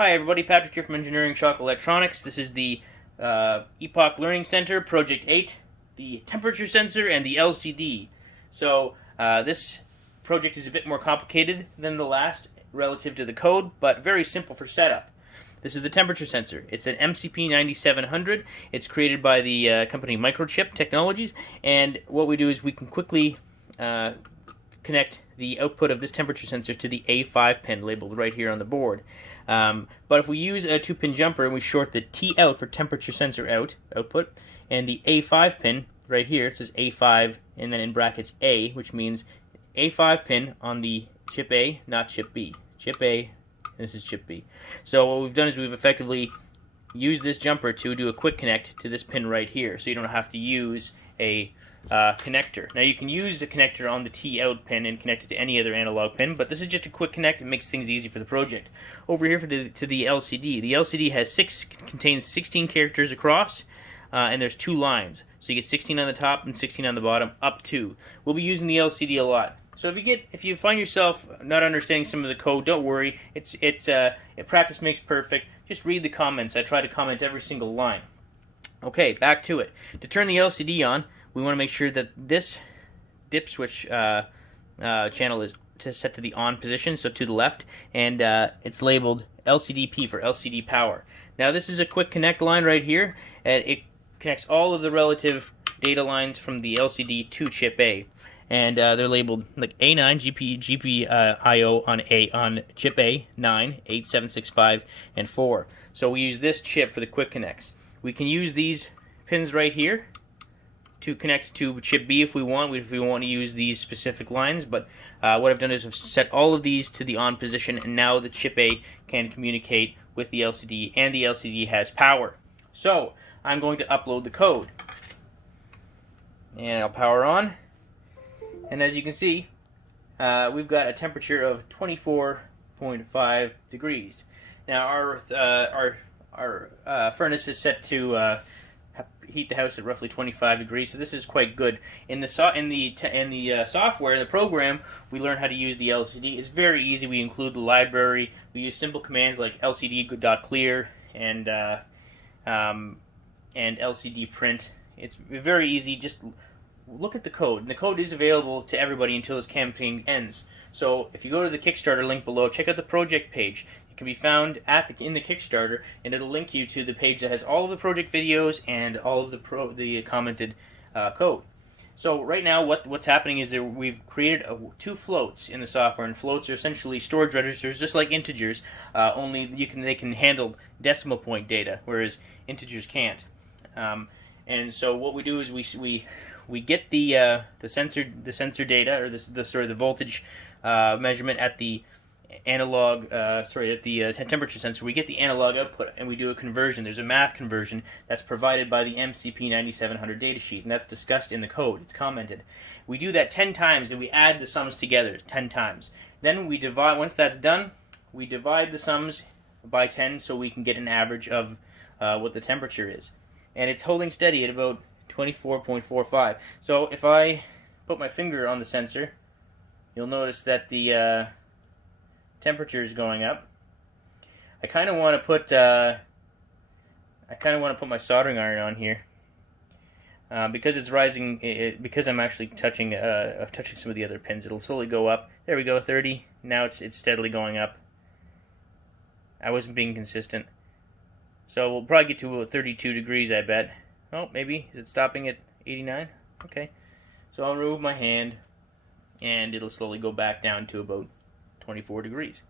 Hi everybody, Patrick here from Engineering Shock Electronics. This is the EPOCH Learning Center, Project 8, the temperature sensor, and the LCD. So this project is a bit more complicated than the last relative to the code, but very simple for setup. This is the temperature sensor. It's an MCP9700. It's created by the company Microchip Technologies, and what we do is we can quickly connect the output of this temperature sensor to the A5 pin labeled right here on the board. But if we use a 2-pin jumper and we short the T out for temperature sensor output, and the A5 pin right here, it says A5 and then in brackets A, which means A5 pin on the chip A, not chip B. Chip A, and this is chip B. So what we've done is we've effectively used this jumper to do a quick connect to this pin right here, so you don't have to use a connector. Now you can use the connector on the T out pin and connect it to any other analog pin, but this is just a quick connect. It makes things easy for the project. Over here to the LCD. The LCD contains 16 characters across, and there's 2 lines. So you get 16 on the top and 16 on the bottom, up 2. We'll be using the LCD a lot. So if you find yourself not understanding some of the code, don't worry. Practice makes perfect. Just read the comments. I try to comment every single line. Okay, back to it. To turn the LCD on, we want to make sure that this dip switch channel is set to the on position, so to the left, and it's labeled LCD-P for LCD power. Now this is a quick connect line right here, and it connects all of the relative data lines from the LCD to chip A, and they're labeled like A9 GPIO on chip A 9, 8, 7, 6, 5, and 4. So we use this chip for the quick connects. We can use these pins right here to connect to chip B if we want to use these specific lines, but what I've done is I've set all of these to the on position, and now the chip A can communicate with the LCD, and the LCD has power. So I'm going to upload the code, and I'll power on, and as you can see, we've got a temperature of 24.5 degrees. Now our furnace is set to heat the house at roughly 25 degrees, so this is quite good. In the software, in the program, we learn how to use the LCD. It's very easy. We include the library. We use simple commands like lcd.clear and lcd print. It's very easy. Just look at the code. And the code is available to everybody until this campaign ends. So if you go to the Kickstarter link below, check out the project page. It can be found in the Kickstarter, and it'll link you to the page that has all of the project videos and all of the commented code. So right now, what's happening is that we've created 2 floats in the software, and floats are essentially storage registers, just like integers. Only they can handle decimal point data, whereas integers can't. And so what we do is we get the sensor data, or the voltage measurement at the analog, at the temperature sensor. We get the analog output, and we do a conversion. There's a math conversion that's provided by the MCP9700 datasheet, and that's discussed in the code. It's commented. We do that 10 times, and we add the sums together 10 times. Then we divide. Once that's done, we divide the sums by 10 so we can get an average of what the temperature is, and it's holding steady at about 24.45. So if I put my finger on the sensor, you'll notice that the temperature is going up. I kind of want to put my soldering iron on here because it's rising. Because I'm actually touching some of the other pins. It'll slowly go up. There we go, 30. Now it's steadily going up. I wasn't being consistent, so we'll probably get to about 32 degrees, I bet. Oh, maybe. Is it stopping at 89? Okay. So I'll remove my hand, and it'll slowly go back down to about 24 degrees.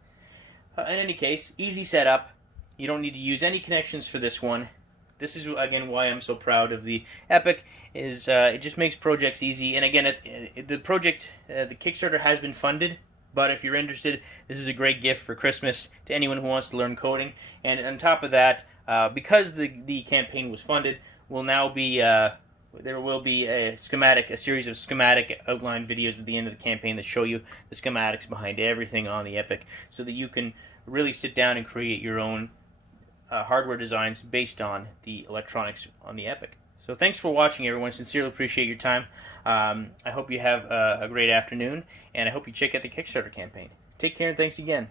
In any case, easy setup. You don't need to use any connections for this one. This is, again, why I'm so proud of the EPOCH. It just makes projects easy. And again, the Kickstarter has been funded, but if you're interested, this is a great gift for Christmas to anyone who wants to learn coding. And on top of that, because the campaign was funded, there will be a series of schematic outline videos at the end of the campaign that show you the schematics behind everything on the EPOCH, so that you can really sit down and create your own hardware designs based on the electronics on the EPOCH. So thanks for watching, everyone. Sincerely appreciate your time. I hope you have a great afternoon, and I hope you check out the Kickstarter campaign. Take care, and thanks again.